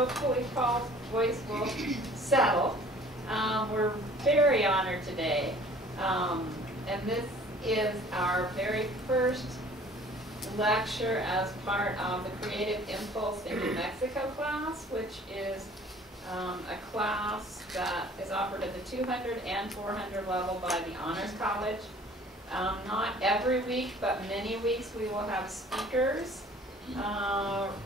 hopefully Paul's voice will settle. We're very honored today. And this is our very first lecture as part of the Creative Impulse in New Mexico class, which is a class that is offered at the 200 and 400 level by the Honors College. Not every week, but many weeks we will have speakers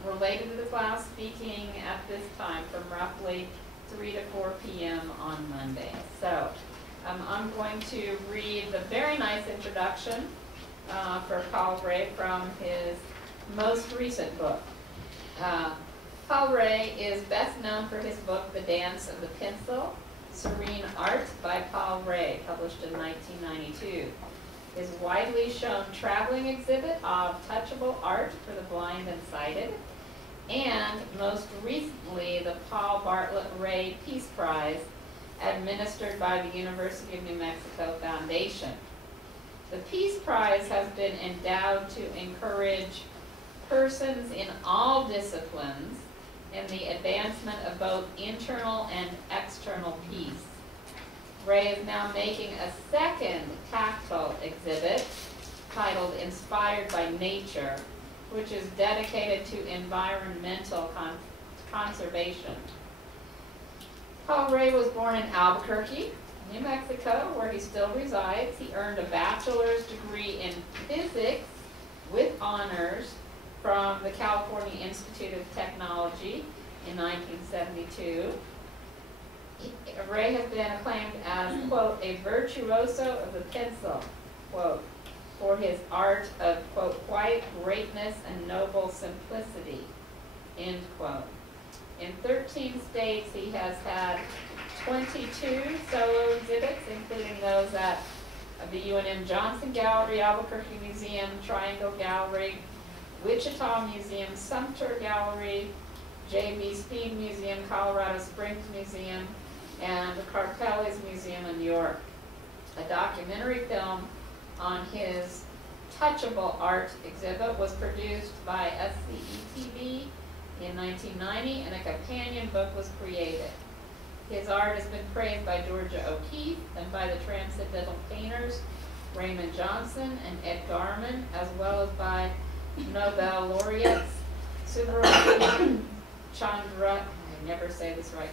related to the class speaking at this time from roughly 3 to 4 p.m. on Monday. So I'm going to read the very nice introduction for Paul Ray from his most recent book. Paul Ray is best known for his book, The Dance of the Pencil, Serene Art by Paul Ray, published in 1992. His widely shown traveling exhibit of touchable art for the blind and sighted, and most recently the Paul Bartlett Ray Peace Prize, administered by the University of New Mexico Foundation. The Peace Prize has been endowed to encourage persons in all disciplines in the advancement of both internal and external peace. Ray is now making a second tactile exhibit titled Inspired by Nature, which is dedicated to environmental conservation. Paul Ray was born in Albuquerque, New Mexico, where he still resides. He earned a bachelor's degree in physics with honors from the California Institute of Technology in 1972. Ray has been acclaimed as, quote, a virtuoso of the pencil, quote, for his art of, quote, quiet greatness and noble simplicity, end quote. In 13 states, he has had 22 solo exhibits, including those at the UNM Johnson Gallery, Albuquerque Museum, Triangle Gallery, Wichita Museum, Sumter Gallery, J.B. Speed Museum, Colorado Springs Museum, and the Carpeles Museum in New York. A documentary film on his touchable art exhibit was produced by SCE-TV in 1990, and a companion book was created. His art has been praised by Georgia O'Keeffe and by the transcendental painters Raymond Johnson and Ed Garman, as well as by Nobel laureates Subrahmanyam Chandra, I never say this right,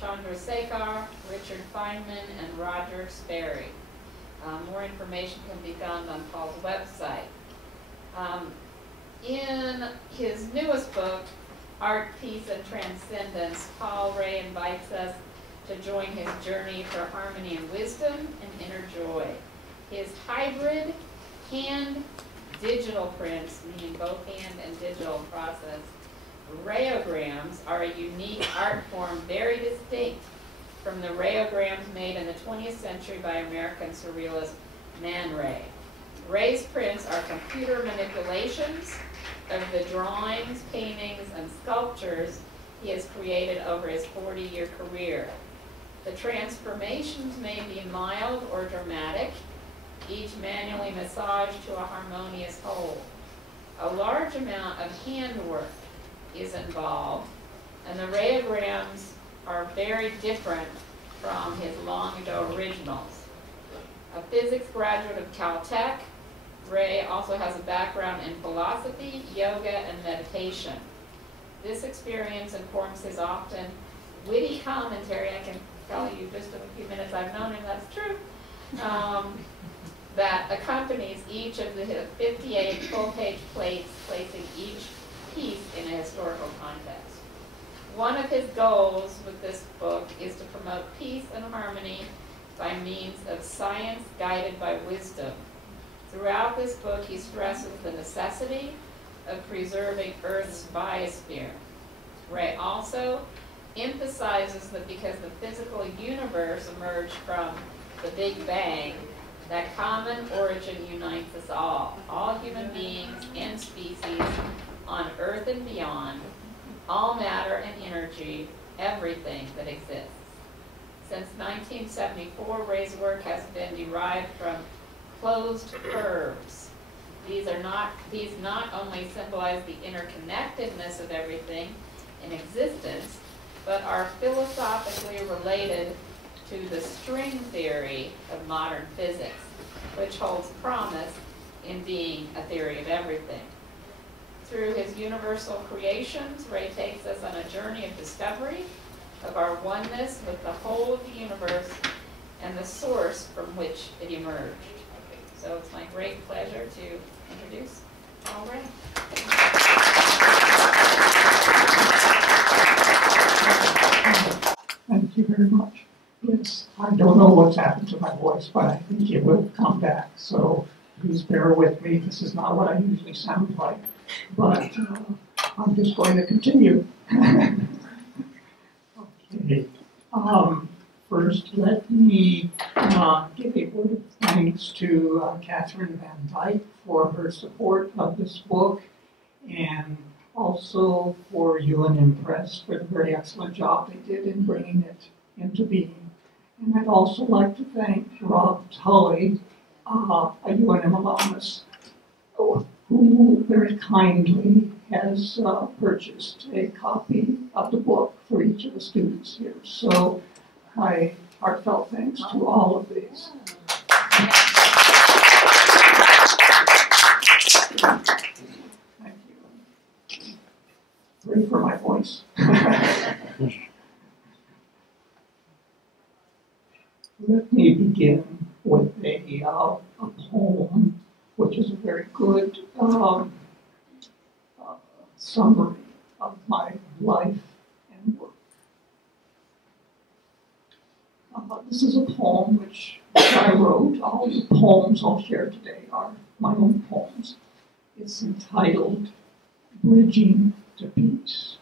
Chandrasekhar, Richard Feynman, and Roger Sperry. More information can be found on Paul's website. In his newest book, Art, Peace, and Transcendence, Paul Ray invites us to join his journey for harmony and wisdom and inner joy. His hybrid hand-digital prints, meaning both hand and digital process, rayograms are a unique art form very distinct from the rayograms made in the 20th century by American surrealist Man Ray. Ray's prints are computer manipulations of the drawings, paintings, and sculptures he has created over his 40-year career. The transformations may be mild or dramatic, each manually massaged to a harmonious whole. A large amount of handwork is involved, and the rayograms are very different from his long ago originals. A physics graduate of Caltech, Ray also has a background in philosophy, yoga, and meditation. This experience informs his often witty commentary. I can tell you just in a few minutes I've known him, that's true, that accompanies each of the 58 full-page plates, placing each piece in a historical context. One of his goals with this book is to promote peace and harmony by means of science guided by wisdom. Throughout this book, he stresses the necessity of preserving Earth's biosphere. Ray also emphasizes that because the physical universe emerged from the Big Bang, that common origin unites us all human beings and species on Earth and beyond, all matter and energy, everything that exists. Since 1974, Ray's work has been derived from closed curves. These not only symbolize the interconnectedness of everything in existence, but are philosophically related to the string theory of modern physics, which holds promise in being a theory of everything. Through his universal creations, Ray takes us on a journey of discovery of our oneness with the whole of the universe and the source from which it emerged. So it's my great pleasure to introduce Paul Ray. Thank you very much. Yes, I don't know what's happened to my voice, but I think it will come back. So please bear with me. This is not what I usually sound like, but I'm just going to continue. Okay. First, let me give a word of thanks to Catherine Van Dyke for her support of this book, and also for UNM Press for the very excellent job they did in bringing it into being. And I'd also like to thank Rob Tully, a UNM alumnus, who very kindly has purchased a copy of the book for each of the students here. So my heartfelt thanks to all of these. Thank you. Ready for my voice. Let me begin with a poem, which is a very good summary of my life and work. This is a poem which I wrote. All the poems I'll share today are my own poems. It's entitled Bridging to Peace.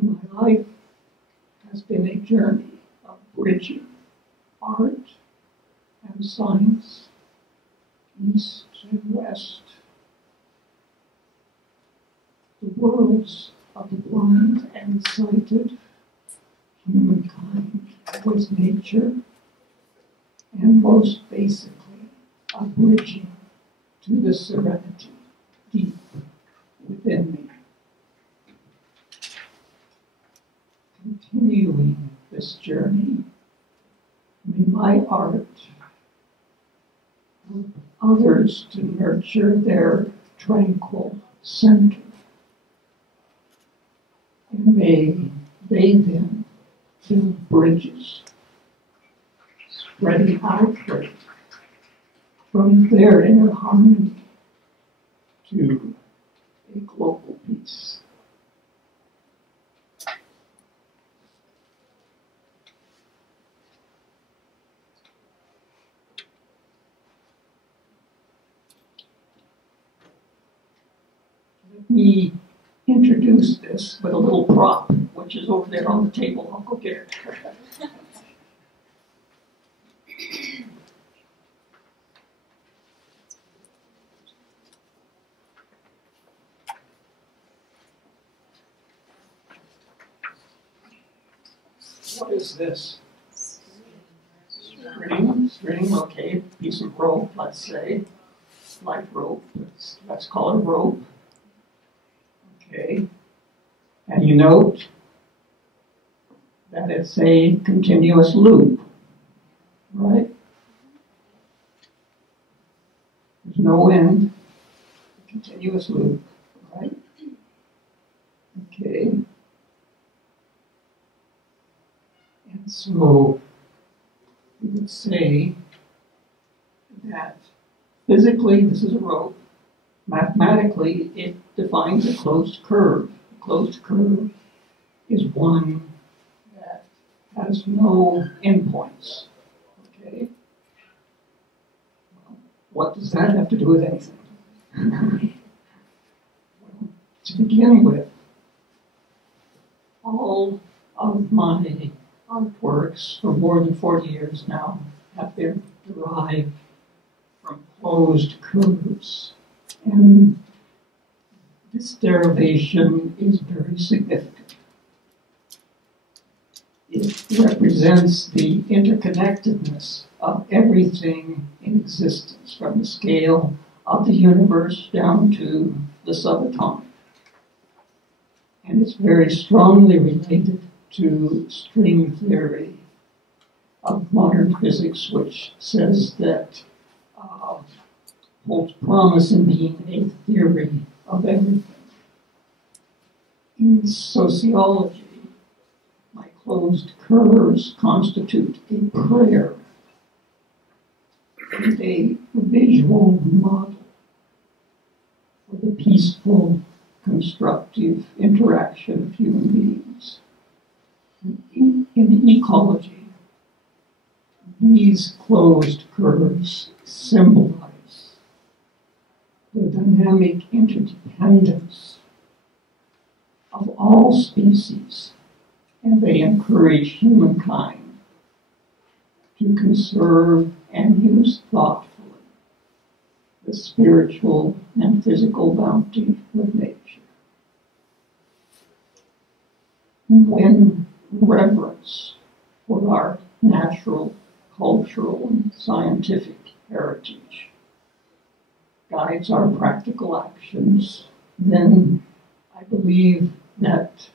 My life has been a journey of bridging art and science, east and west, the worlds of the blind and sighted, humankind with nature, and most basically, a bridging to the serenity deep within me. Continuing this journey, may my art help others to nurture their tranquil center, and may they then build bridges, spreading outward from their inner harmony to a global peace. Let me introduce this with a little prop, which is over there on the table. I'll go get it. What is this? String, okay, piece of rope, let's say. Light rope, let's call it rope. Okay, and you note that it's a continuous loop, right? There's no end, a continuous loop, right? Okay. And so we would say that physically this is a rope. Mathematically, it defines a closed curve. A closed curve is one that has no endpoints. Okay? Well, what does that have to do with anything? Well, to begin with, all of my artworks for more than 40 years now have been derived from closed curves. And this derivation is very significant. It represents the interconnectedness of everything in existence, from the scale of the universe down to the subatomic. And it's very strongly related to string theory of modern physics, which says that holds promise in being a theory of everything. In sociology, my closed curves constitute a prayer and a visual model for the peaceful, constructive interaction of human beings. In ecology, these closed curves symbolize the dynamic interdependence of all species, and they encourage humankind to conserve and use thoughtfully the spiritual and physical bounty of nature. When reverence for our natural, cultural, and scientific heritage guides our practical actions, then I believe that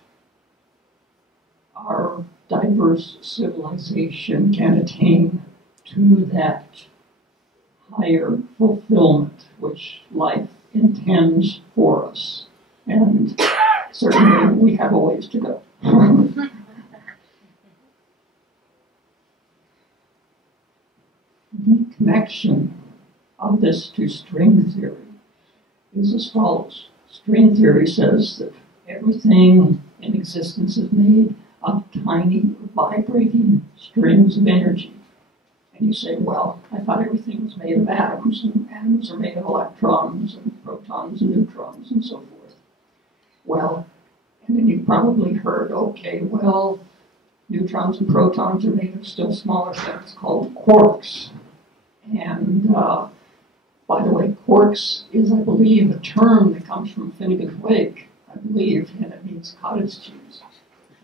our diverse civilization can attain to that higher fulfillment which life intends for us. And certainly we have a ways to go. The connection of this to string theory is as follows. String theory says that everything in existence is made of tiny vibrating strings of energy. And you say, well, I thought everything was made of atoms, and atoms are made of electrons and protons and neutrons and so forth. Well, and then you've probably heard, okay, well, neutrons and protons are made of still smaller things called quarks. And by the way, quarks is, I believe, a term that comes from Finnegan's Wake, I believe, and it means cottage cheese,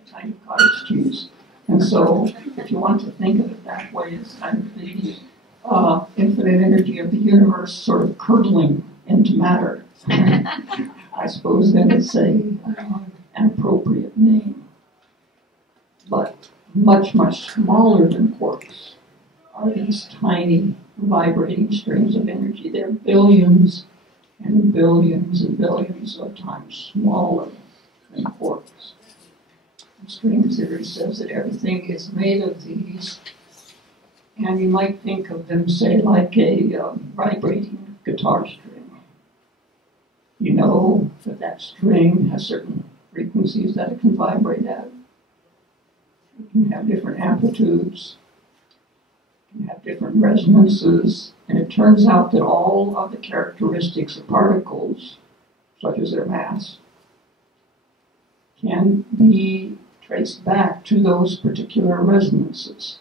a tiny cottage cheese. And so, if you want to think of it that way, it's kind of the infinite energy of the universe sort of curdling into matter. I suppose then it's an appropriate name. But much, much smaller than quarks are these tiny vibrating strings of energy. They're billions and billions and billions of times smaller than quarks. String theory says that everything is made of these, and you might think of them, say, like a vibrating guitar string. You know that that string has certain frequencies that it can vibrate at. It can have different amplitudes, it can have different resonances, and it turns out that all of the characteristics of particles, such as their mass, can be traced back to those particular resonances.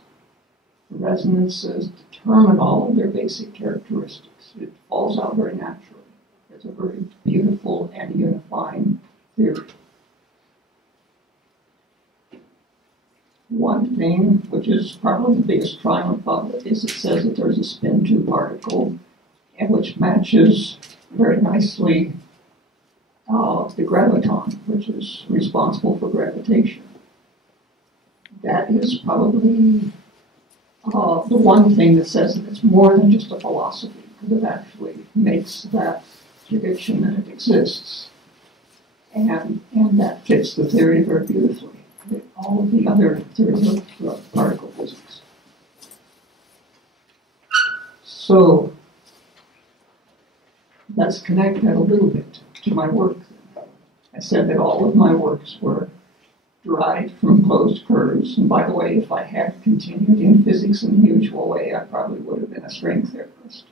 The resonances determine all of their basic characteristics. It falls out very naturally. It's a very beautiful and unifying theory. One thing, which is probably the biggest triumph of it, is it says that there's a spin 2 particle, and which matches very nicely the graviton, which is responsible for gravitation. That is probably the one thing that says that it's more than just a philosophy, because it actually makes that prediction that it exists. And that fits the theory very beautifully, with all of the other theories of particle physics. So let's connect that a little bit to my work. I said that all of my works were derived from closed curves. And by the way, if I had continued in physics in the usual way, I probably would have been a string theorist.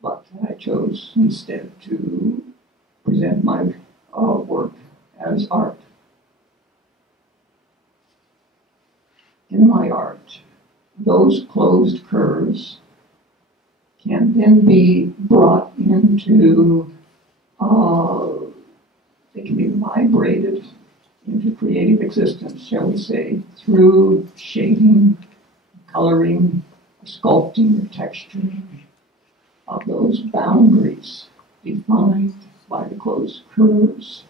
But I chose instead to present my work as art. In my art, those closed curves can then be brought into, they can be vibrated into creative existence, shall we say, through shading, coloring, sculpting, or texturing of those boundaries defined by the closed curves.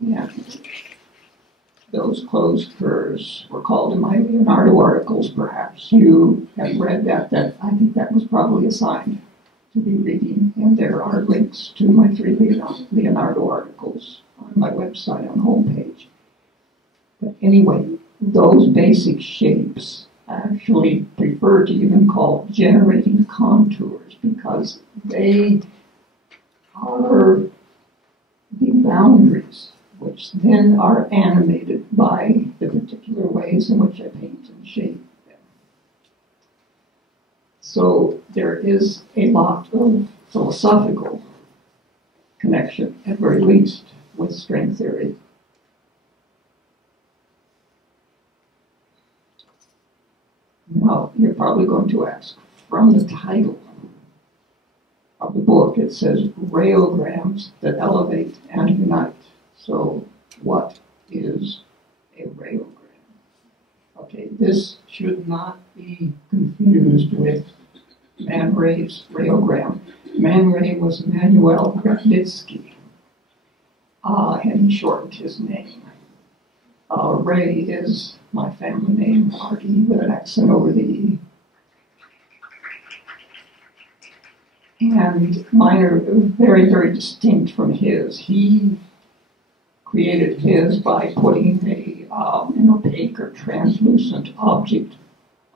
And those closed curves were called in my Leonardo articles. Perhaps you have read that. I think that was probably assigned to be reading. And there are links to my 3 Leonardo articles on my website on the homepage. But anyway, those basic shapes I actually prefer to even call generating contours, because they are the boundaries which then are animated by the particular ways in which I paint and shape them. So there is a lot of philosophical connection, at very least, with string theory. Now, you're probably going to ask, from the title of the book, it says railgrams that elevate and unite. So, what is a railgram? Okay, this should not be confused with Man Ray's railgram. Man Ray was Manuel Grabitsky, and he shortened his name. Ray is my family name, R-E, with an accent over the E. And mine are very, very distinct from his. He created his by putting an opaque or translucent object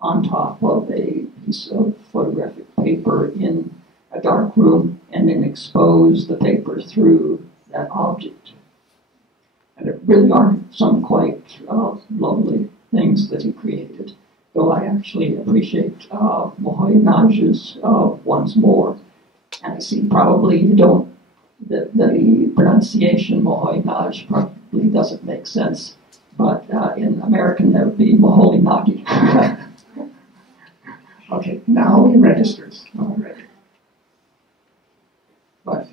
on top of a piece of photographic paper in a dark room, and then expose the paper through that object. And there really are some quite lovely things that he created, though I actually appreciate Moholy-Nagy's once more. And I see probably you don't, the pronunciation Moholy-Nagy probably doesn't make sense, but in American that would be Moholy-Nagy. Okay, now he registers. All right. But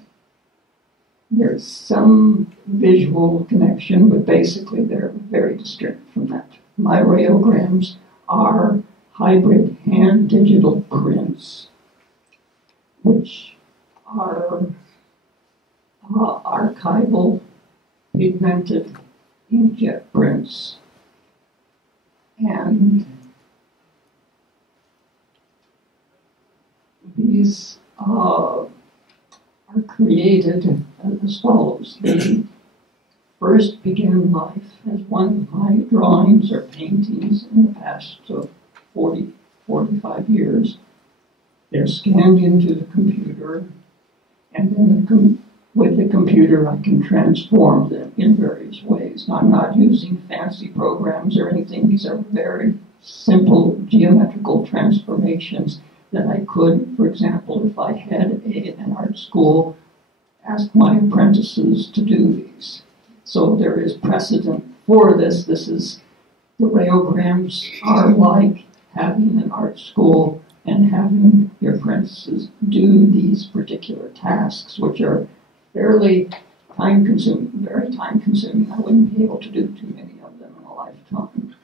there's some visual connection, but basically they're very distinct from that. My railgrams are hybrid hand digital prints, which are archival pigmented inkjet prints. And these are created as follows. They first began life as one of my drawings or paintings in the past 40, 45 years. They're scanned into the computer, and then with the computer I can transform them in various ways. Now, I'm not using fancy programs or anything. These are very simple geometrical transformations that I could, for example, if I had an art school, ask my apprentices to do these. So there is precedent for this. The railgrams are like having an art school and having your apprentices do these particular tasks, which are fairly time-consuming, very time-consuming. I wouldn't be able to do too many of them in a lifetime.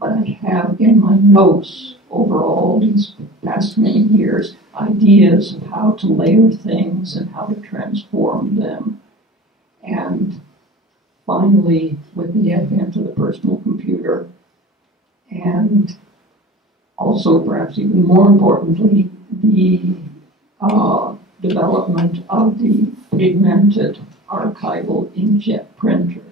But I have in my notes over all these past many years ideas of how to layer things and how to transform them. And finally, with the advent of the personal computer, and also perhaps even more importantly, the development of the pigmented archival inkjet printer,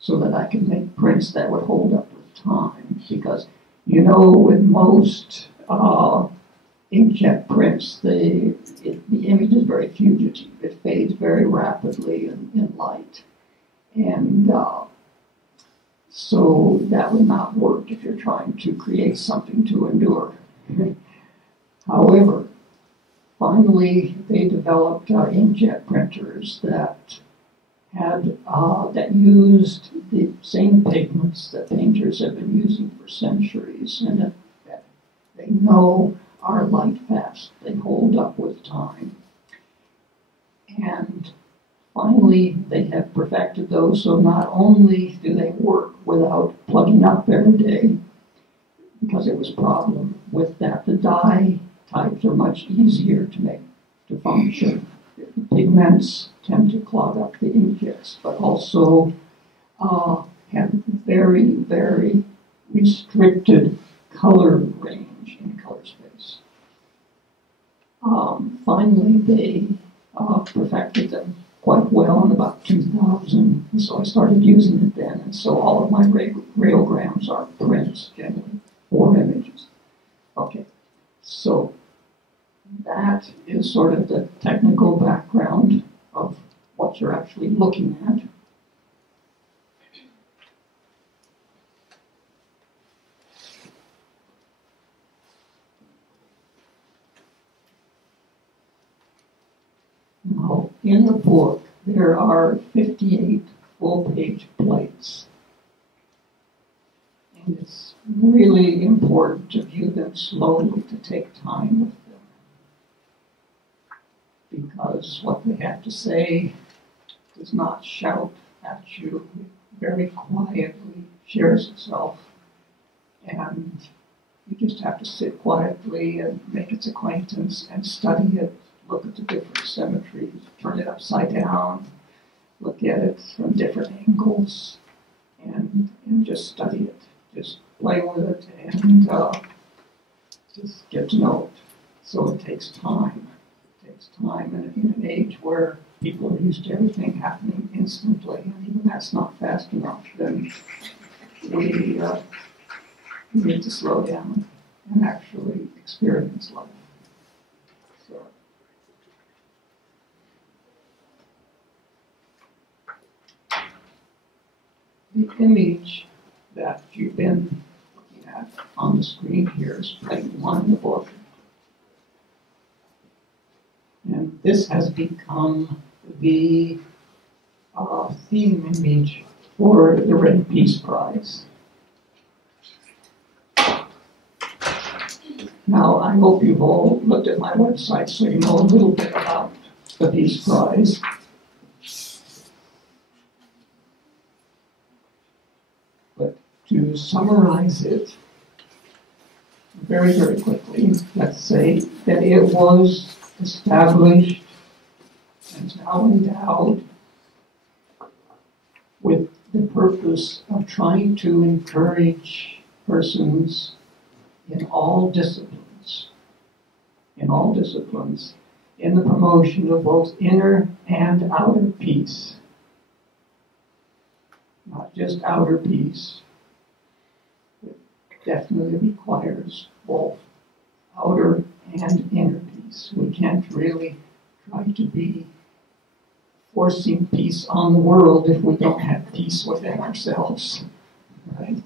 so that I could make prints that would hold up with time. Because, you know, with most inkjet prints, the image is very fugitive. It fades very rapidly in light. And so that would not work if you're trying to create something to endure. However, finally, they developed inkjet printers that that used the same pigments that painters have been using for centuries, and that they know are light fast. They hold up with time. And finally, they have perfected those, so not only do they work without plugging up every day, because there was a problem with that, the dye types are much easier to make to function. pigments tend to clog up the inks, but also have very, very restricted color range in color space. Finally, they perfected them quite well in about 2000, and so I started using it then, and so all of my railgrams are prints, generally, 4 images. Okay, so that is sort of the technical background of what you're actually looking at. Now, in the book, there are 58 full-page plates. And it's really important to view them slowly, to take time with them. Because what they have to say does not shout at you. It very quietly shares itself. And you just have to sit quietly and make its acquaintance and study it. Look at the different symmetries, turn it upside down, look at it from different angles, and just study it. Just play with it and just get to know it. So it takes time. It takes time in an age where people are used to everything happening instantly, and even that's not fast enough, then we need to slow down and actually experience life. So. The image that you've been looking at on the screen here is plate 1 in the book. And this has become the theme image for the Red Peace Prize. Now, I hope you've all looked at my website so you know a little bit about the Peace Prize. To summarize it very, very quickly, let's say that it was established and is now endowed with the purpose of trying to encourage persons in all disciplines, in the promotion of both inner and outer peace. Not just outer peace. Definitely requires both outer and inner peace. We can't really try to be forcing peace on the world if we don't have peace within ourselves, right?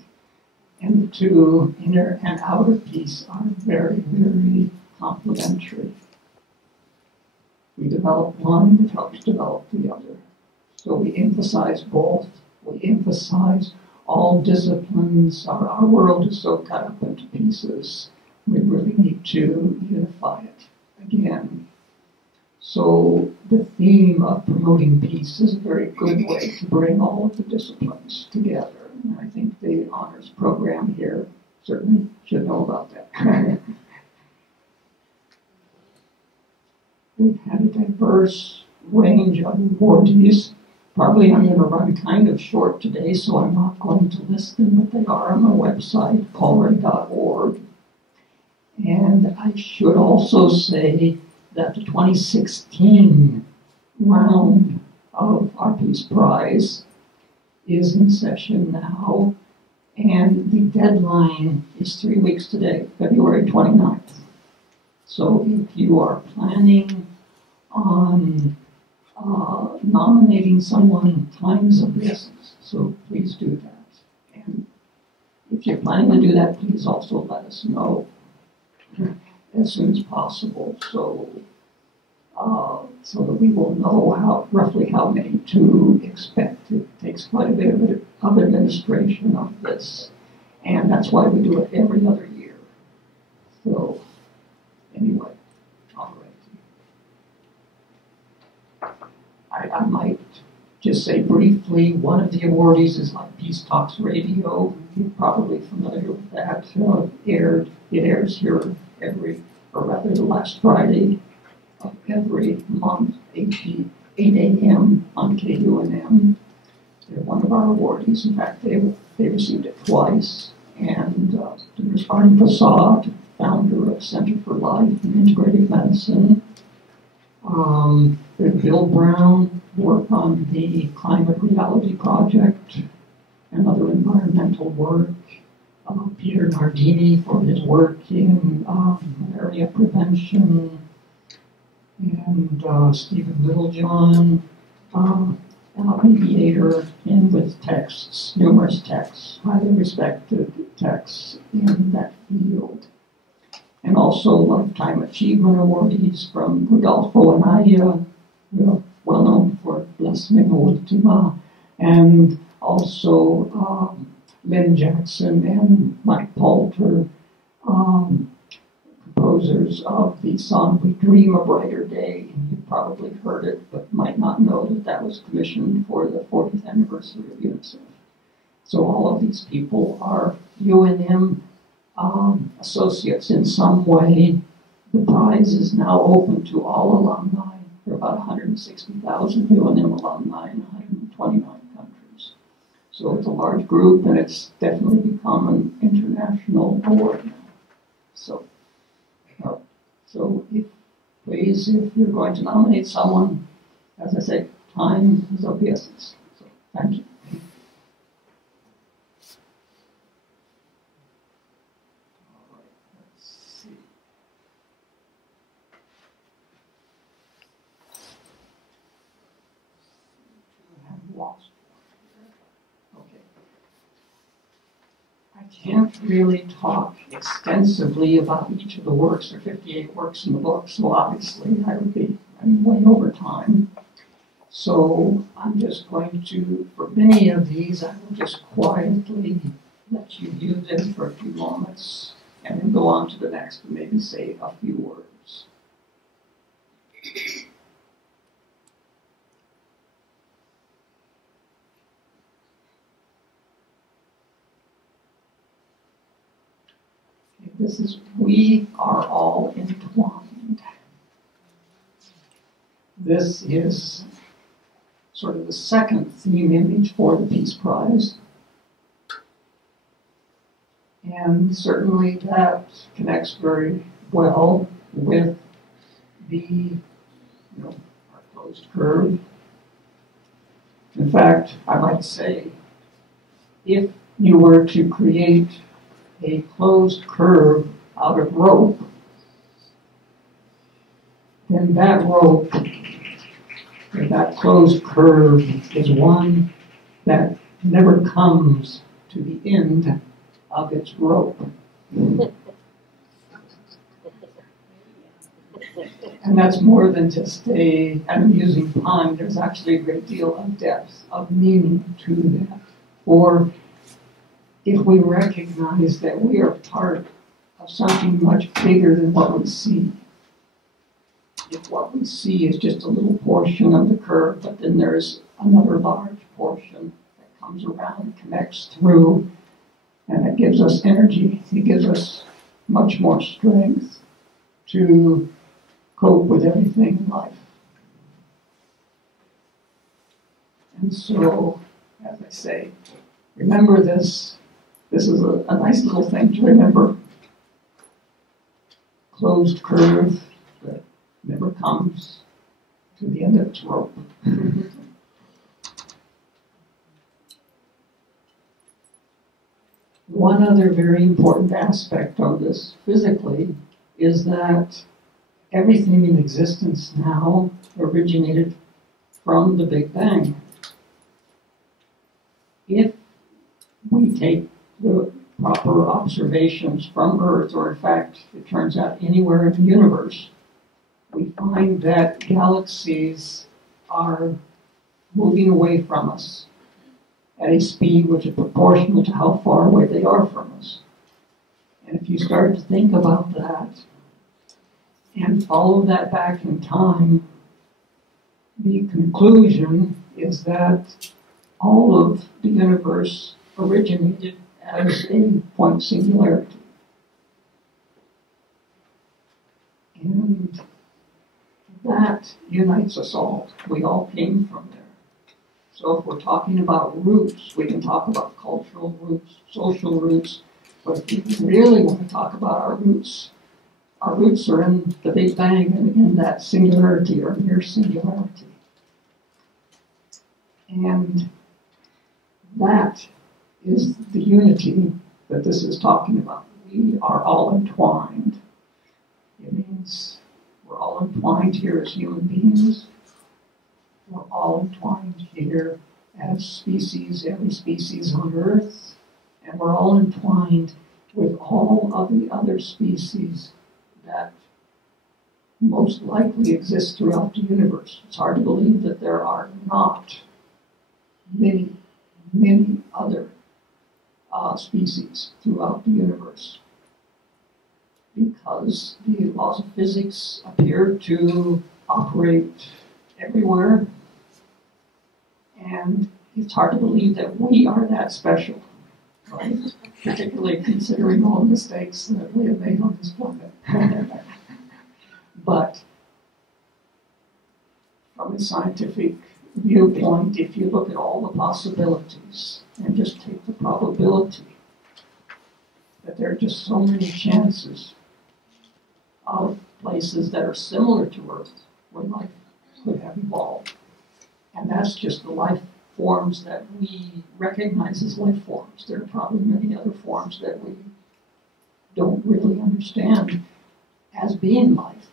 And the two, inner and outer peace, are very, very complementary. We develop one, it helps develop the other. So we emphasize both. We emphasize all disciplines. Our world is so cut up into pieces. We really need to unify it again. So the theme of promoting peace is a very good way to bring all of the disciplines together. And I think the honors program here certainly should know about that. We've had a diverse range of awardees. Probably I'm going to run kind of short today, so I'm not going to list them, but they are on my website, paulray.org. And I should also say that the 2016 round of our Peace Prize is in session now, and the deadline is 3 weeks today, February 29th. So if you are planning on nominating someone, time is of the essence, so please do that. And if you're planning to do that, please also let us know as soon as possible, so that we will know roughly how many to expect. It takes quite a bit of administration of this, and that's why we do it every other year. So anyway, all right. I might just say briefly, one of the awardees is like Peace Talks Radio. You're probably familiar with that. It airs here the last Friday of every month, 8 a.m. on KUNM. They're one of our awardees. In fact, they received it twice. And there's Artie Prasad, founder of Center for Life and Integrative Medicine. There's Bill Brown, work on the Climate Reality Project and other environmental work. Peter Nardini for his work in malaria prevention. And Stephen Littlejohn, mediator and with texts, numerous texts, highly respected texts in that field. And also Lifetime Achievement awardees from Rodolfo Anaya, well known for Blessing Ultima, and also Lynn Jackson and Mike Poulter, composers of the song We Dream a Brighter Day. You've probably heard it, but might not know that that was commissioned for the 40th anniversary of UNICEF. So all of these people are UNM associates in some way. The prize is now open to all alumni. There are about 160,000 UNM alumni in 129 countries. So it's a large group, and it's definitely become an international award now. So please, if you're going to nominate someone, as I say, time is of the essence. So thank you. All right, let's see. I have lost one. Okay. I can't really talk extensively about each of the works. There are 58 works in the book, so obviously I would be way over time. So I'm just going to, for many of these, I will just quietly let you view them for a few moments and then go on to the next and maybe say a few words. This is, we are all entwined. This is sort of the second theme image for the Peace Prize. And certainly that connects very well with the, our closed curve. In fact, I might say, if you were to create a closed curve out of rope, then that rope, or that closed curve, is one that never comes to the end of its rope. And that's more than just an amusing pun. There's actually a great deal of depth, of meaning to that. Or if we recognize that we are part of something much bigger than what we see. If what we see is just a little portion of the curve, but then there's another large portion that comes around, connects through, and it gives us energy. It gives us much more strength to cope with everything in life. And so, as I say, remember this. This is a nice little thing to remember. Closed curve that never comes to the end of its rope. One other very important aspect of this physically is that everything in existence now originated from the Big Bang. If we take the proper observations from Earth, or in fact, it turns out anywhere in the universe, we find that galaxies are moving away from us at a speed which is proportional to how far away they are from us. And if you start to think about that and follow that back in time, the conclusion is that all of the universe originated as a point singularity. And that unites us all. We all came from there. So if we're talking about roots, we can talk about cultural roots, social roots, but if we really want to talk about our roots are in the Big Bang and in that singularity or near singularity. And that is the unity that this is talking about. We are all entwined. It means we're all entwined here as human beings. We're all entwined here as species, every species on Earth. And we're all entwined with all of the other species that most likely exist throughout the universe. It's hard to believe that there are not many, many other species throughout the universe, because the laws of physics appear to operate everywhere, and it's hard to believe that we are that special, right? Particularly considering all the mistakes that we have made on this planet. But from a scientific viewpoint, if you look at all the possibilities and just take the probability that there are just so many chances of places that are similar to Earth where life could have evolved. And that's just the life forms that we recognize as life forms. There are probably many other forms that we don't really understand as being life.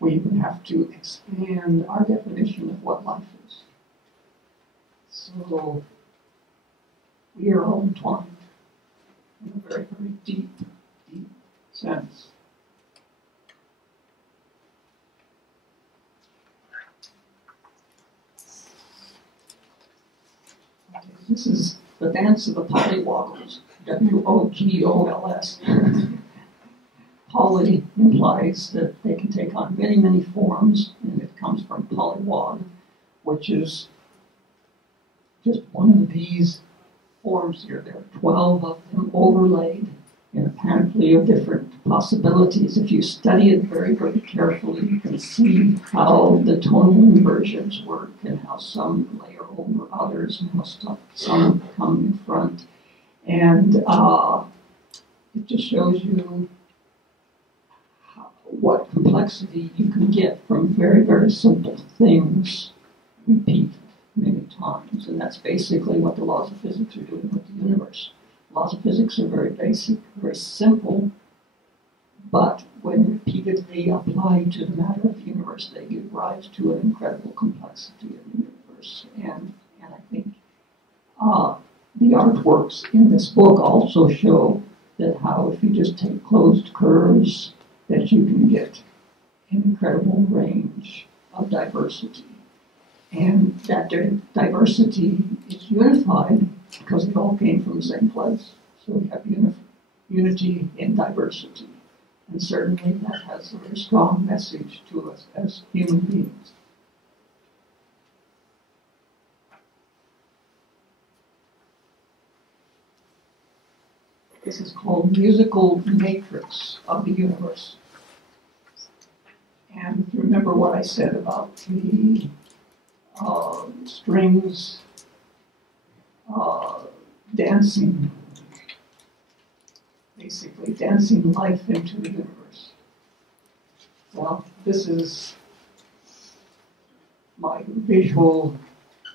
We even have to expand our definition of what life is. So we are all entwined in a very, very deep, deep sense. Okay, this is the dance of the polywoggles, W-O-G-O-L-S. Poly implies that they can take on many, many forms, and it comes from polywog, which is just one of these forms here. There are 12 of them overlaid in a panoply of different possibilities. If you study it very, very carefully, you can see how the tonal inversions work and how some layer over others and how some come in front. And it just shows you what complexity you can get from very, very simple things repeated many times. And that's basically what the laws of physics are doing with the universe. Laws of physics are very basic, very simple, but when repeatedly applied to the matter of the universe, they give rise to an incredible complexity of the universe. And I think the artworks in this book also show that how if you just take closed curves, that you can get an incredible range of diversity. And that diversity is unified because it all came from the same place. So we have unity in diversity. And certainly that has a very strong message to us as human beings. This is called musical matrix of the universe. And remember what I said about the strings dancing, basically dancing life into the universe. Well, this is my visual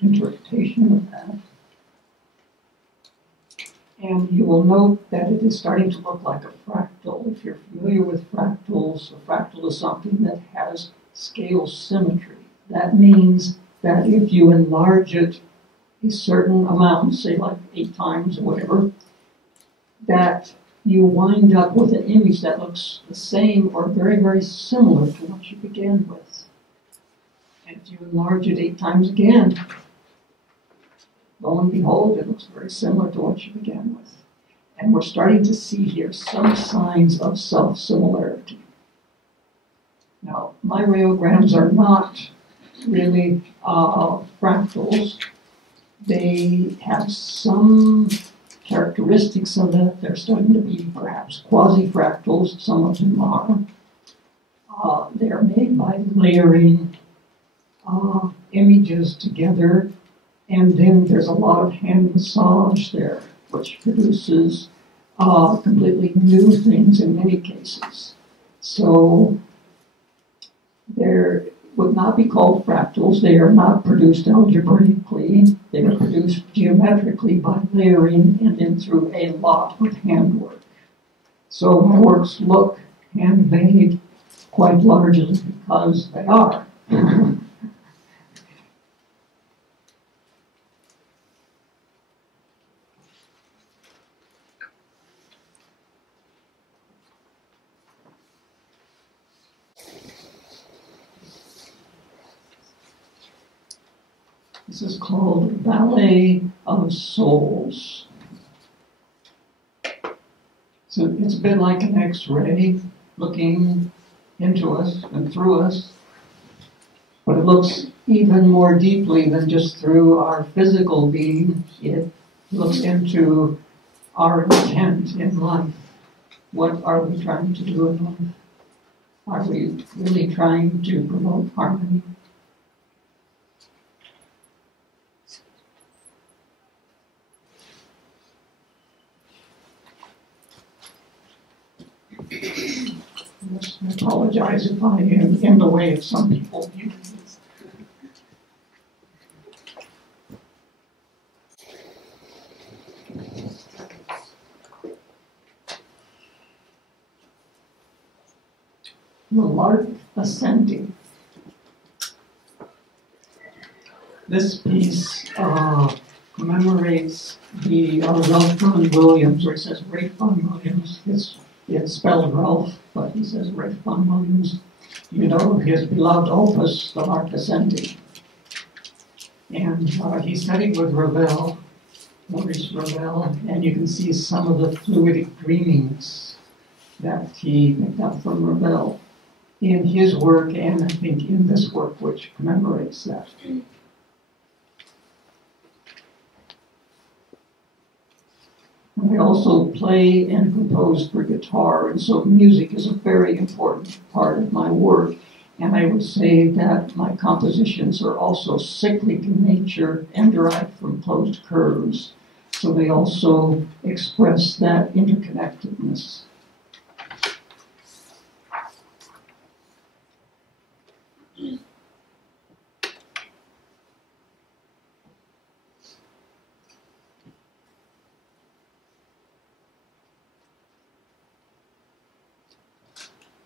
interpretation of that. And you will note that it is starting to look like a fractal. If you're familiar with fractals, a fractal is something that has scale symmetry. That means that if you enlarge it a certain amount, say like 8 times or whatever, that you wind up with an image that looks the same or very, very similar to what you began with. And if you enlarge it 8 times again, lo and behold, it looks very similar to what you began with. And we're starting to see here some signs of self-similarity. Now, my radiograms are not really fractals. They have some characteristics of that. They're starting to be perhaps quasi-fractals. Some of them They're made by layering images together, and then there's a lot of hand massage there, which produces completely new things in many cases. So they would not be called fractals. They are not produced algebraically. They are produced geometrically by layering and then through a lot of handwork. So my works look handmade quite largely because they are. This is called Ballet of Souls. So it's a bit like an X-ray looking into us and through us, but it looks even more deeply than just through our physical being. It looks into our intent in life. What are we trying to do in life? Are we really trying to promote harmony? I apologize if I am in the way of some people. The Lark Ascending. This piece commemorates the Ralph Vaughan Williams, or it says Ralph Vaughan Williams. It's spelled Ralph, but he says Ralph Vaughan Williams. You know his beloved opus, The Lark Ascending. And he studied with Ravel, Maurice Ravel, and you can see some of the fluidic dreamings that he picked up from Ravel in his work, and I think in this work, which commemorates that. I also play and compose for guitar, and so music is a very important part of my work. And I would say that my compositions are also cyclic in nature and derived from closed curves. So they also express that interconnectedness.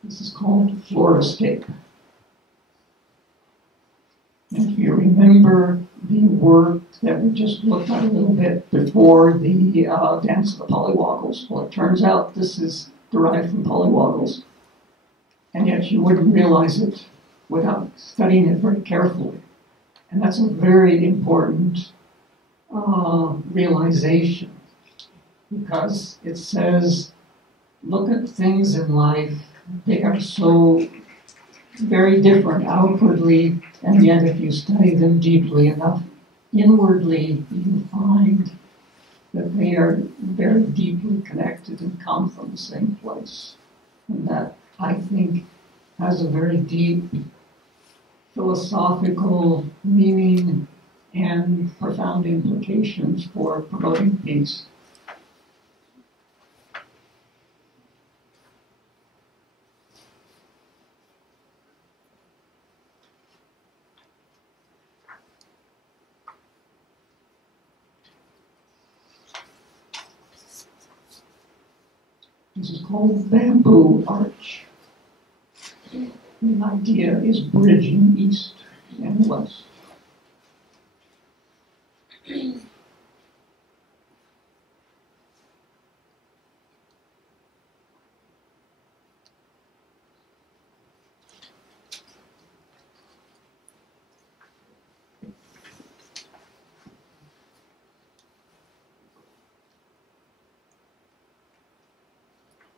This is called Florescape. And if you remember the work that we just looked at a little bit before, the Dance of the Polywoggles, well, it turns out this is derived from polywoggles, and yet you wouldn't realize it without studying it very carefully. And that's a very important realization, because it says, look at things in life. They are so very different outwardly, and yet if you study them deeply enough, inwardly you find that they are very deeply connected and come from the same place. And that, I think, has a very deep philosophical meaning and profound implications for promoting peace. This is called Bamboo Arch. The idea is bridging east and west.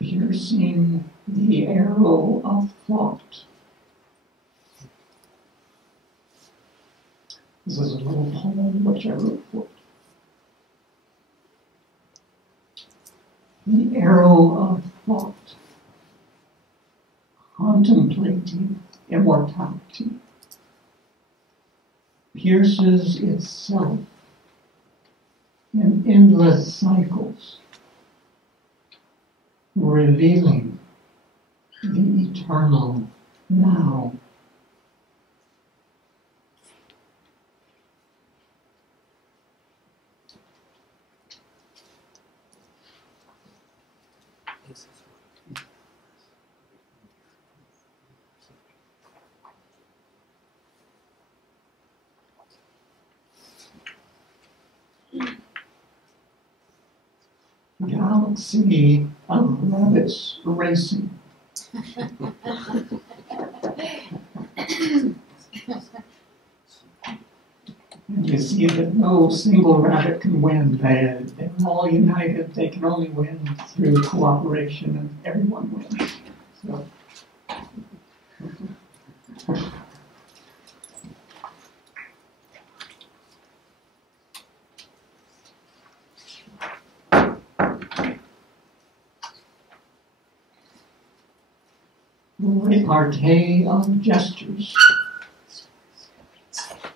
Piercing the arrow of thought. This is a little poem which I wrote for it. The arrow of thought, haunting contemplating immortality, pierces itself in endless cycles, revealing the eternal now. Galaxy of rabbits racing. And you see that no single rabbit can win. They're all united. They can only win through cooperation, and everyone wins. So. Repartee of gestures.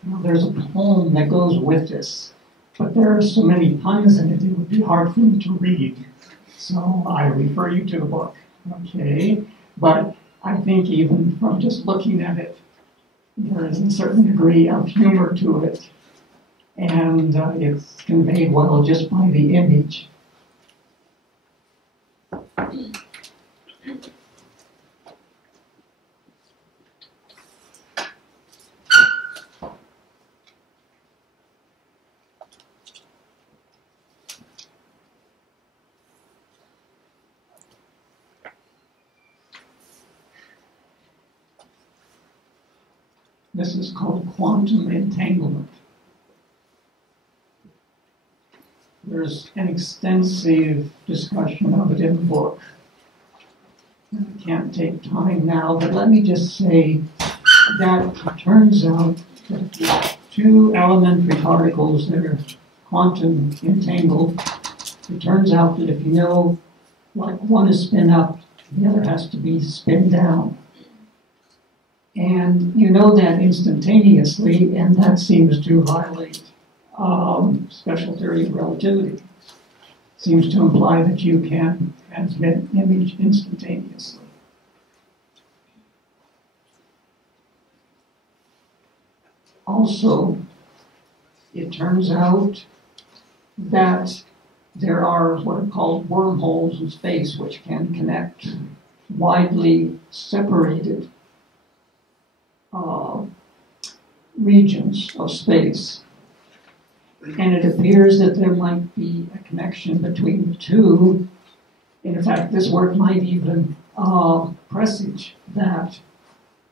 Now, there's a poem that goes with this, but there are so many puns in it, it would be hard for me to read. So I refer you to the book. Okay? But I think even from just looking at it, there is a certain degree of humor to it. And it's conveyed well just by the image. This is called quantum entanglement. There's an extensive discussion of it in the book. I can't take time now, but let me just say that it turns out that the two elementary particles that are quantum entangled, it turns out that if you know, like one is spin up, the other has to be spin down. And you know that instantaneously, and that seems to violate special theory of relativity. Seems to imply that you can transmit image instantaneously. Also, it turns out that there are what are called wormholes in space which can connect widely separated regions of space. And it appears that there might be a connection between the two. In fact, this work might even presage that.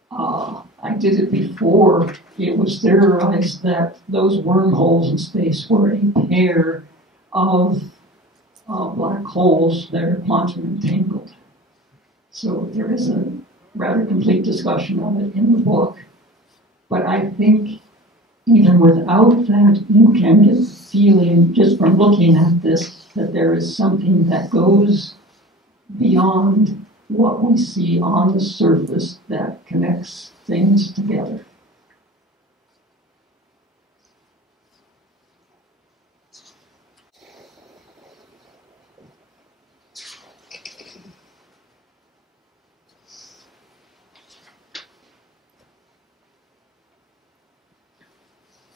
I did it before it was theorized that those wormholes in space were a pair of black holes that are quantum entangled. So there is a rather complete discussion of it in the book. But I think even without that, you can get the feeling, just from looking at this, that there is something that goes beyond what we see on the surface that connects things together.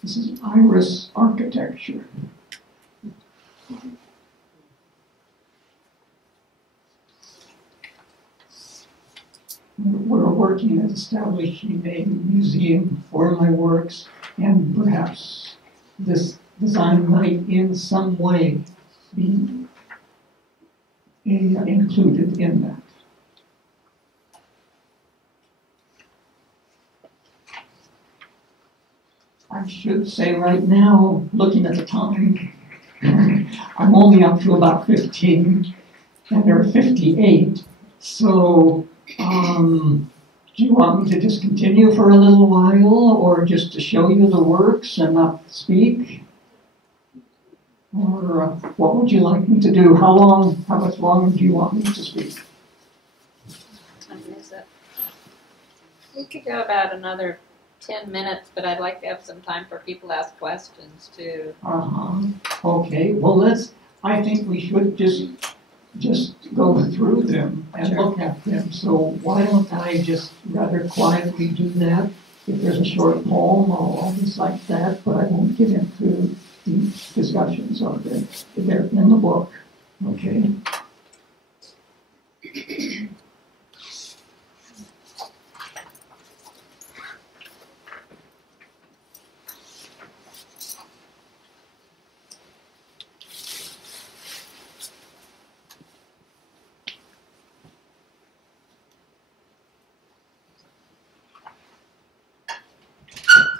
This is iris architecture. We're working at establishing a museum for my works, and perhaps this design might in some way be included in that. I should say right now, looking at the time, I'm only up to about 15, and there are 58. So, do you want me to just continue for a little while, or just to show you the works and not speak? Or what would you like me to do? How much longer do you want me to speak? We could go about another 10 minutes, but I'd like to have some time for people to ask questions too. Okay, well I think we should just go through them and Sure. look at them. So why don't I just rather quietly do that? If there's a short poem, I'll recite that, but I won't get into deep discussions of it. They're in the book, okay?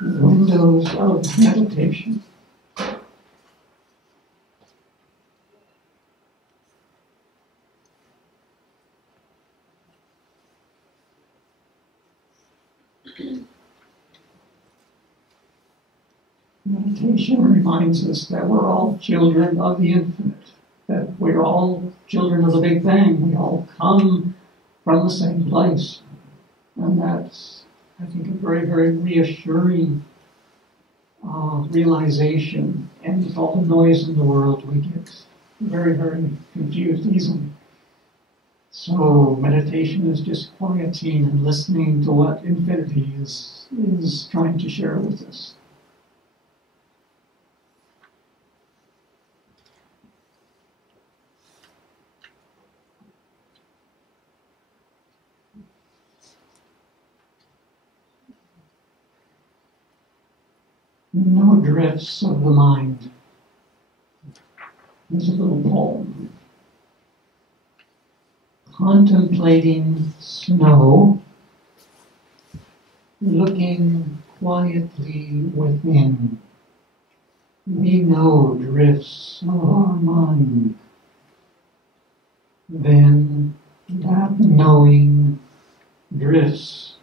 Windows of meditation. Meditation reminds us that we're all children of the infinite, that we're all children of the Big Bang. We all come from the same place. And that's, I think, a very, very reassuring realization. And with all the noise in the world, we get very, very confused easily. So meditation is just quieting and listening to what infinity is trying to share with us. No drifts of the mind. There's a little poem. Contemplating snow, looking quietly within, we know drifts of our mind. Then that knowing drifts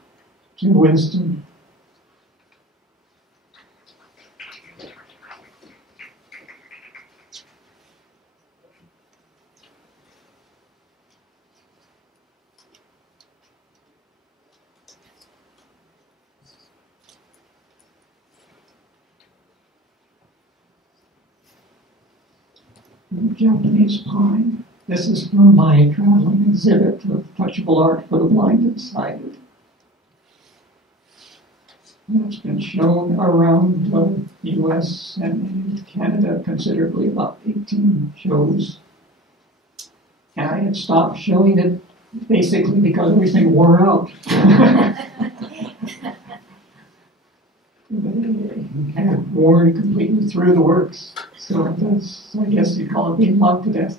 to wisdom. Japanese pine. This is from my traveling exhibit of touchable art for the blind and sighted. It's been shown around the U.S. and Canada considerably, about 18 shows. And I had stopped showing it basically because everything wore out. They had worn completely through the works. So that's, I guess you'd call it being loved to death.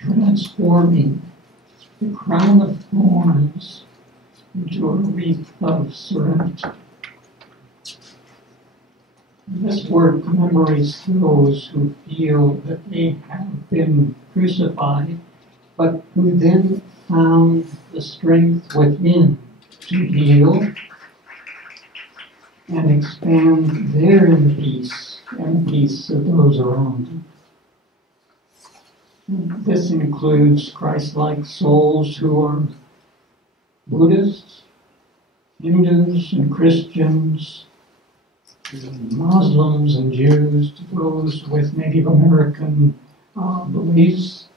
Transforming the crown of thorns into a wreath of serenity. This word commemorates those who feel that they have been crucified, but who then found the strength within to heal and expand their inner peace and the peace of those around them. This includes Christ-like souls who are Buddhists, Hindus and Christians, Muslims and Jews, to those with Native American beliefs,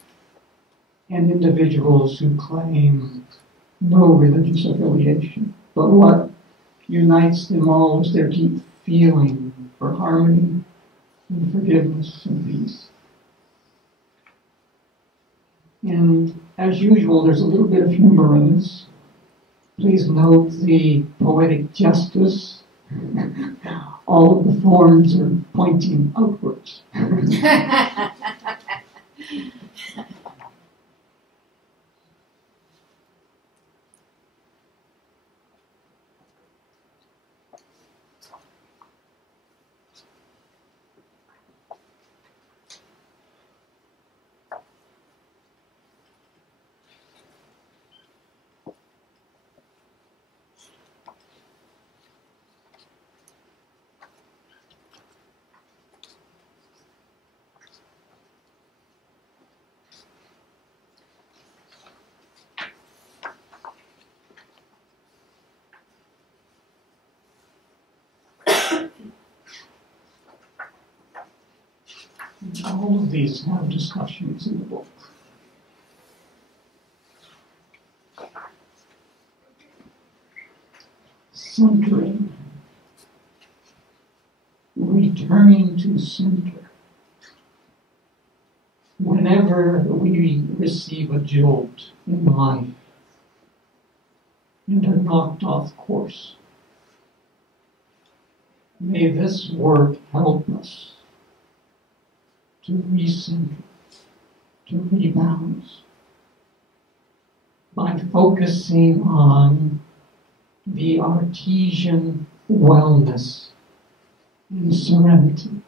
and individuals who claim no religious affiliation. But what unites them all is their deep feeling for harmony and forgiveness and peace. And as usual, there's a little bit of humor in this. Please note the poetic justice. All of the thorns are pointing outwards. All of these have discussions in the book. Centering. Returning to center. Whenever we receive a jolt in life and are knocked off course, may this work help us to recenter, to rebound, by focusing on the artesian wellness and serenity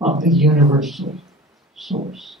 of the universal source.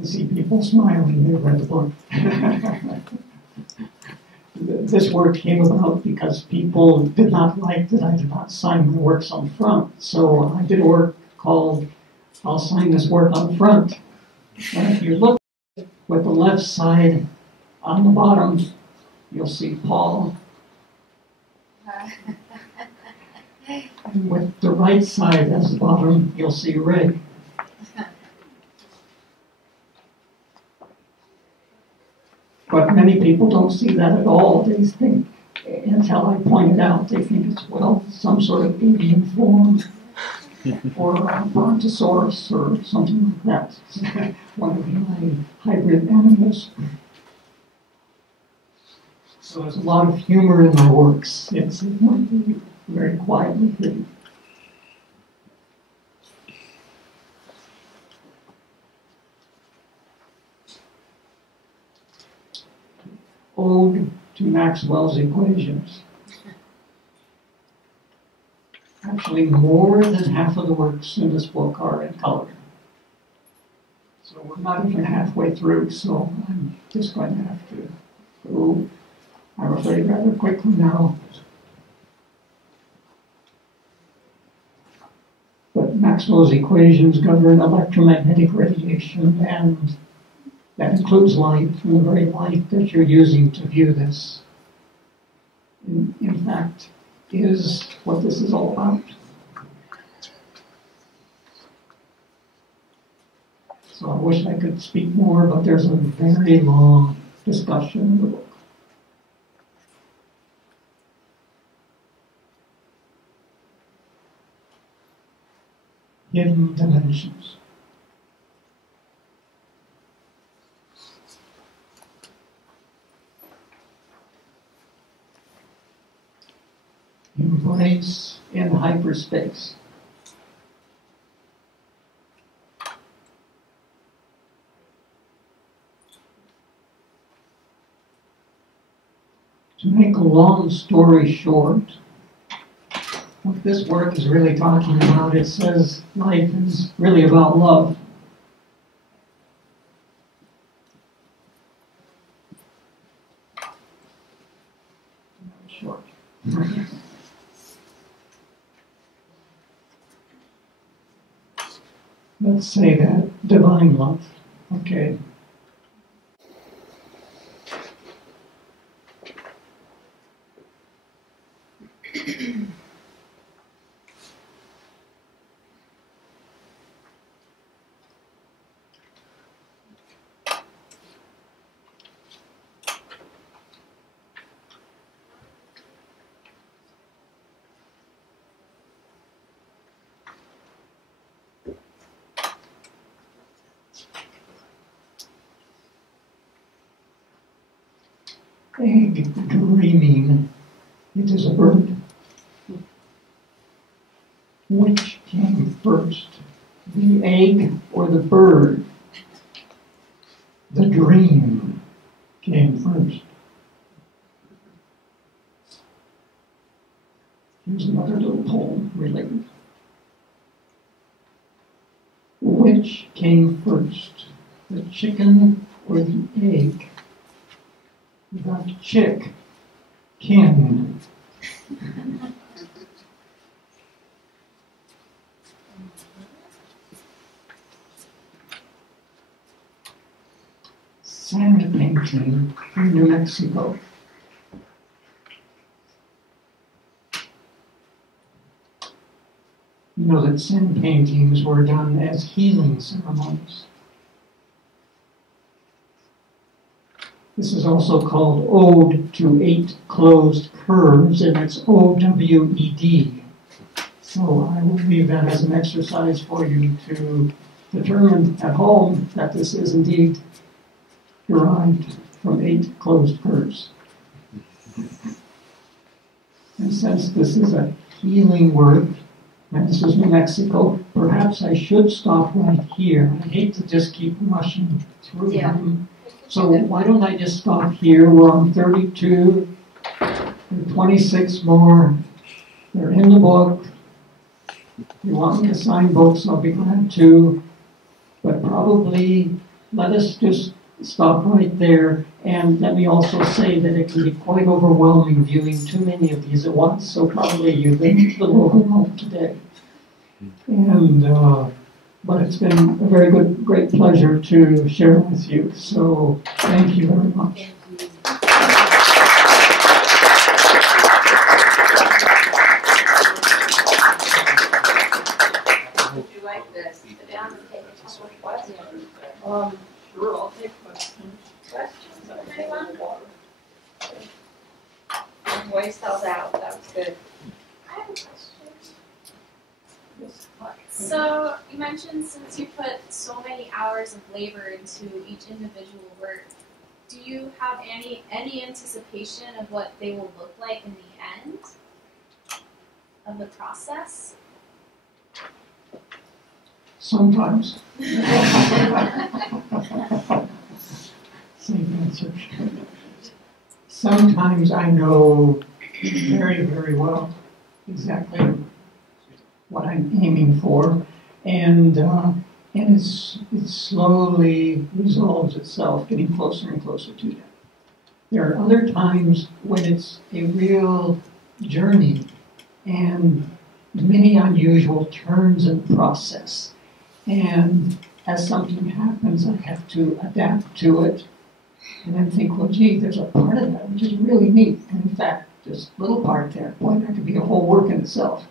I see people smiling, they read the book. This work came about because people did not like that I did not sign my works on front. So I did a work called, I'll sign this work on front. And if you look with the left side on the bottom, you'll see Paul. And with the right side as the bottom, you'll see Ray. But many people don't see that at all. They think, until I point it out, they think it's, well, some sort of avian form or a brontosaurus or something like that. One of my hybrid animals. So there's a lot of humor in my works. It's very quietly hidden. Ode to Maxwell's equations. Actually, more than half of the works in this book are in color. So we're not even halfway through, so I'm just going to have to go, I'm afraid, rather quickly now. But Maxwell's equations govern electromagnetic radiation, and that includes light, and the very light that you're using to view this, in fact, is what this is all about. So I wish I could speak more, but there's a very long discussion in the book. Hidden dimensions. Embrace in hyperspace. To make a long story short, what this work is really talking about, it says life is really about love. Short. Let's say that divine love, okay? Egg dreaming, it is a bird. Which came first, the egg or the bird? The dream came first. Here's another little poem related. Which came first, the chicken or the egg? We got chick, kin. Sand painting in New Mexico. You know that sand paintings were done as healing ceremonies. This is also called Ode to 8 Closed Curves, and it's O-W-E-D. So I will leave that as an exercise for you to determine at home that this is indeed derived from 8 closed curves. And since this is a healing word, and this is New Mexico, perhaps I should stop right here. I hate to just keep rushing through them. So why don't I just stop here? We're on 32, there are 26 more. They're in the book. If you want me to sign books, I'll be glad to. But probably let us just stop right there. And let me also say that it can be quite overwhelming viewing too many of these at once. So probably you leave the local home today. And but it's been a very great pleasure to share with you. So thank you very much. Would you like to sit down and take a couple of questions? Sure, I'll take questions. Questions from anyone? Your voice tells out. That was good. I have a question. So you mentioned since you put so many hours of labor into each individual work, do you have any anticipation of what they will look like in the end of the process? Sometimes. Same answer. Sometimes I know very, very well exactly what I'm aiming for, and it slowly resolves itself, getting closer and closer to that. There are other times when it's a real journey and many unusual turns in the process. And as something happens, I have to adapt to it and then think, well, gee, there's a part of that which is really neat. And in fact, this little part there, boy, that could be a whole work in itself.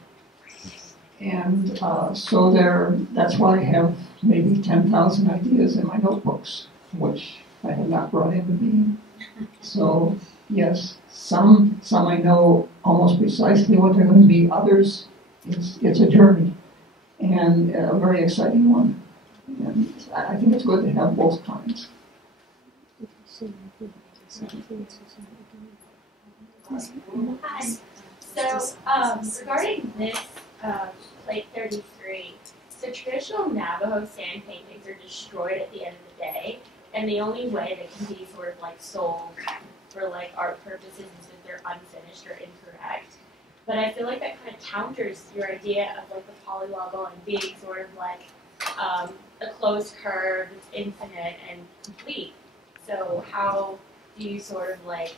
And so that's why I have maybe 10,000 ideas in my notebooks, which I have not brought into being. So yes, some I know almost precisely what they're going to be. Others, it's a journey, and a very exciting one. And I think it's good to have both kinds. Hi. So, regarding this plate 33, so traditional Navajo sand paintings are destroyed at the end of the day, and the only way they can be sort of like sold for like art purposes is if they're unfinished or incorrect. But I feel like that kind of counters your idea of like the polylogos and being sort of like a closed curve, it's infinite and complete. So how do you sort of like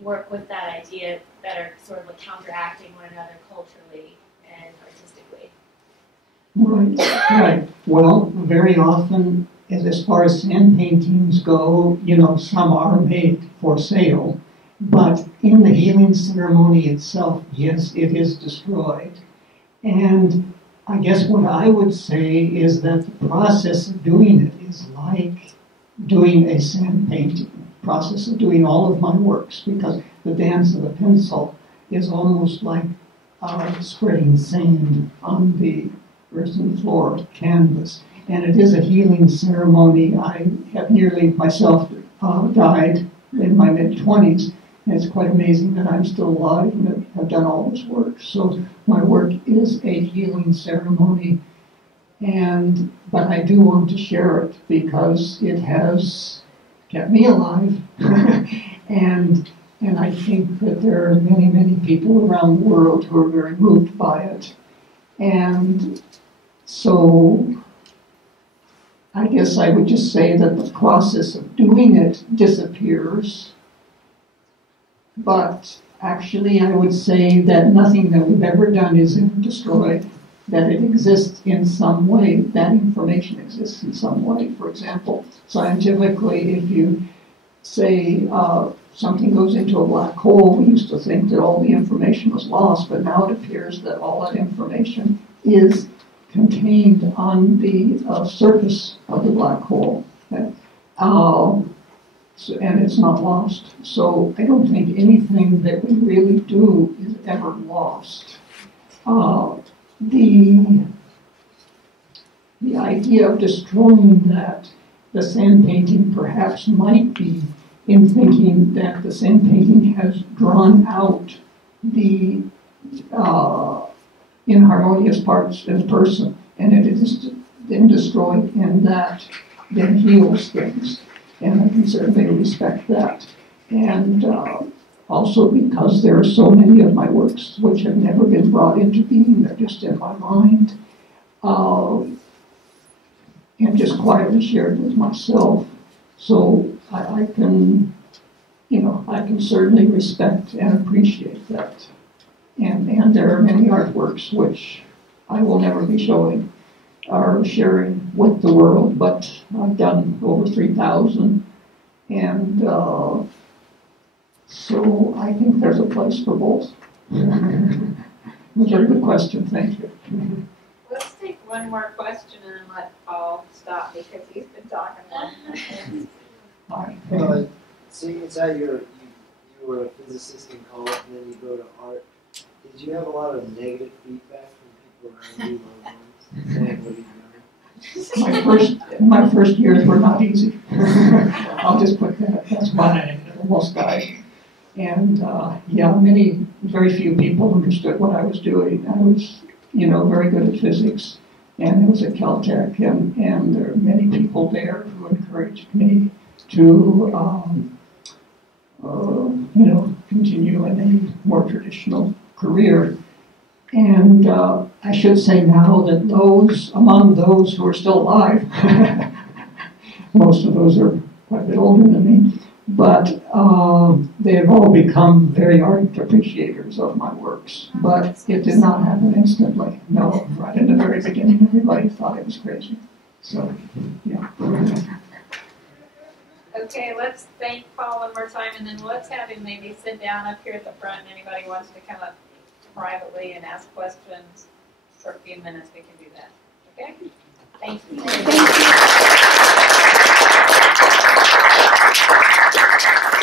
work with that idea that are sort of like counteracting one another culturally and artistically? Right. Well, very often, as far as sand paintings go, some are made for sale, but in the healing ceremony itself, yes, it is destroyed. And I guess what I would say is that the process of doing it is like doing a sand painting, process of doing all of my works, because the dance of the pencil is almost like spreading sand on the earthen floor canvas. And it is a healing ceremony. I have nearly myself died in my mid-20s, and it's quite amazing that I'm still alive and have done all this work. So my work is a healing ceremony, but I do want to share it because it has kept me alive. And I think that there are many, many people around the world who are very moved by it. And So I guess I would just say that the process of doing it disappears, but actually I would say that nothing that we've ever done is destroyed, that it exists in some way, that information exists in some way. For example, scientifically, if you say something goes into a black hole, we used to think that all the information was lost, but now it appears that all that information is contained on the surface of the black hole. And it's not lost. So I don't think anything that we really do is ever lost. The idea of destroying that, the sand painting perhaps might be in thinking that the sand painting has drawn out the inharmonious parts in the person, and it is then destroyed, and that then heals things. And I can certainly respect that. And also because there are so many of my works which have never been brought into being, they're just in my mind, and just quietly shared with myself. So I can, I can certainly respect and appreciate that. And there are many artworks which I will never be showing or sharing with the world, but I've done over 3,000. And so I think there's a place for both. Very good question, thank you. Let's take one more question and then let Paul stop because he's been talking long. Seeing as how you were a physicist in college and then you go to art, did you have a lot of negative feedback from people around you, loved ones, saying what are you doing? My first years were not easy. I'll just put that. That's my almost guy. And very few people understood what I was doing. I was, very good at physics, and it was at Caltech, and there are many people there who encouraged me to, continue in a more traditional career. And I should say now that among those who are still alive, most of those are quite a bit older than me, but they have all become very ardent appreciators of my works. But it did not happen instantly. No, right in the very beginning, everybody thought I was crazy. So, yeah. Okay, let's thank Paul one more time, and then let's have him maybe sit down up here at the front, and anybody wants to come up privately and ask questions for a few minutes, we can do that. Okay? Thank you. Thank you.